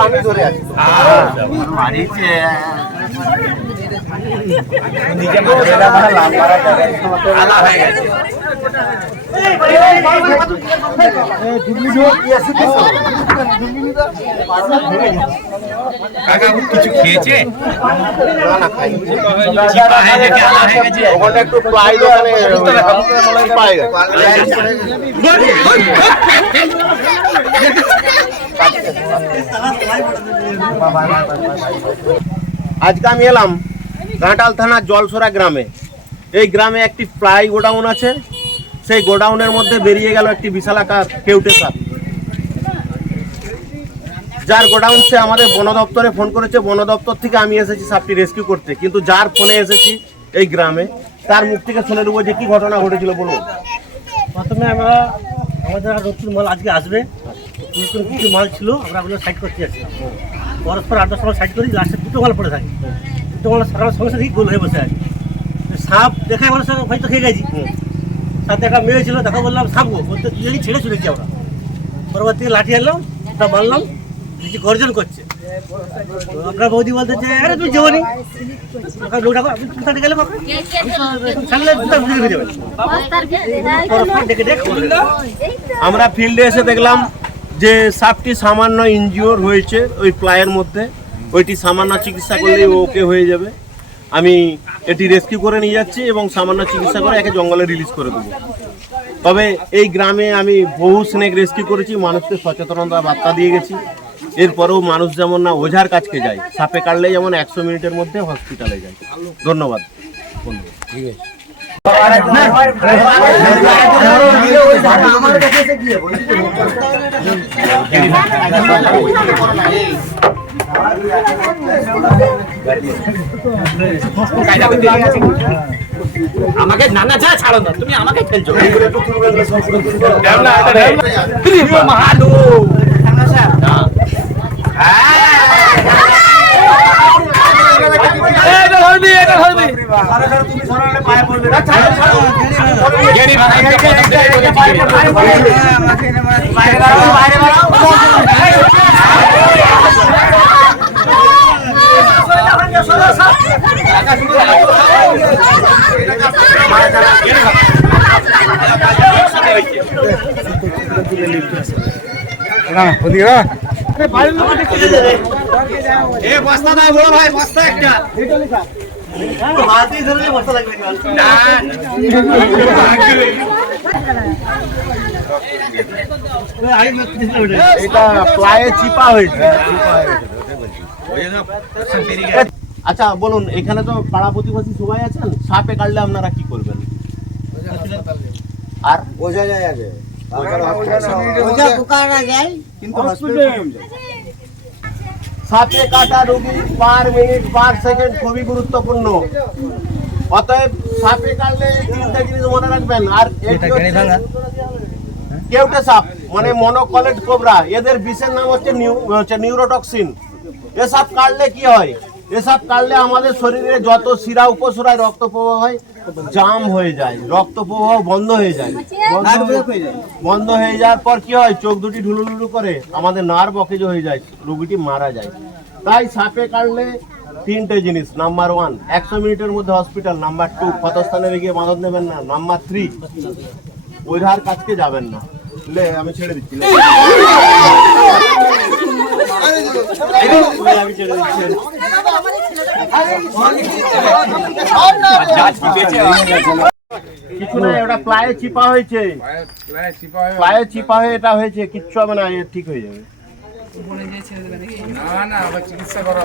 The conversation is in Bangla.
আমি ধরে আছি। কাকা কিছু খেয়েছে? একটু প্লাই দোকানে পাই আজকে আমি এলাম ঘাটাল থানার জলসরা গ্রামে। এই গ্রামে একটি প্লাই গোডাউন আছে। সেই গোডাউনের মধ্যে বেরিয়ে গেল একটি বিশালাকার কেউটে সাপ যার গোডাউন সে আমাদের বন দপ্তরে ফোন করেছে। বন দপ্তর থেকে আমি এসেছি সাপটি রেস্কিউ করতে। কিন্তু যার ফোনে এসেছি এই গ্রামে, তার মুখ থেকে শুনে নেব যে কি ঘটনা ঘটেছিল বলুন। প্রথমে আমরা আমাদের নতুন মাল আজকে আসবে। নতুন কিছু মাল ছিল আমরা ওগুলো সাইড করতে যাচ্ছিলাম। পরস্পর আট দশ মাল সাইড করি লাস্টে দুটো মাল পড়ে থাকে। দুটো মাল সারানোর সঙ্গে সাথেই গোল হয়ে বসে আছে সাপ দেখা আমার সঙ্গে হয়তো খেয়ে গেছি। সাথে একটা মেয়ে ছিল দেখা বললাম সাপ গো বলতে দুজনই ছেড়ে চলেছি আমরা। পরবর্তীতে লাঠি আনলাম ওটা মারলাম নিচে গর্জন করছে। তো আপনার বৌদি বলতে যে আরে তুমি তো ডেকে ডেকে আমরা ফিল্ডে এসে দেখলাম যে সাপটি সামান্য ইনজিওর হয়েছে ওই প্লায়ের মধ্যে, ওইটি সামান্য চিকিৎসা করলেই ওকে হয়ে যাবে। আমি এটি রেস্কিউ করে নিয়ে যাচ্ছি এবং সামান্য চিকিৎসা করে একে জঙ্গলে রিলিজ করে দেবো। তবে এই গ্রামে আমি বহু স্নেক রেস্কিউ করেছি, মানুষকে সচেতনতা বার্তা দিয়ে গেছি। এরপরেও মানুষ যেমন না ওঝার কাছকে যায়, সাপে কাটলে যেমন একশো মিনিটের মধ্যে হসপিটালে যায়। ধন্যবাদ। বন্ধু আমাকে নানা যা ছাড়ো না তুমি আমাকে খেলছো। মালু এ বস্তা নাই বড় ভাই বস্তা একটা। আচ্ছা বলুন এখানে তো পাড়া প্রতিবেশী সবাই আছেন? সাপে কাটলে আপনারা কি করবেন? আর? বোঝা যায় আগে। যায় কিন্তু সাপে কাটা রুগী পার মিনিট পার সেকেন্ড খুবই গুরুত্বপূর্ণ। অতএব সাপে কাটলে এই তিনটা জিনিস মনে রাখবেন। আর কেউটা সাপ মানে মনোকলেট কোবরা এদের বিষের নাম হচ্ছে নিউ হচ্ছে নিউরোটক্সিন এসব কাটলে কি হয়? এসব কাটলে আমাদের শরীরে যত শিরা উপশিরায় রক্ত প্রবাহ হয় জাম হয়ে যায়। রক্ত প্রবাহ বন্ধ হয়ে যায়। বন্ধ হয়ে যাওয়ার পর কি হয়? চোখ দুটি ঢুলুঢুলু করে আমাদের নার্ভ অকেজ হয়ে যায় রোগীটি মারা যায়। তাই সাপে কাটলে তিনটে জিনিস। নাম্বার ওয়ান একশো মিনিটের মধ্যে হসপিটাল নাম্বার টু ক্ষতস্থানে গিয়ে বাঁধন নেবেন না। নাম্বার থ্রি ওইধার কাছকে যাবেন না। লে। আমি ছেড়ে দিচ্ছি। কিছু না ওটা প্লায়ে চিপা হয়েছে। প্লায়ে চিপা হয়ে এটা হয়েছে, কিচ্ছু হবে না ঠিক হয়ে যাবে। চিকিৎসা করা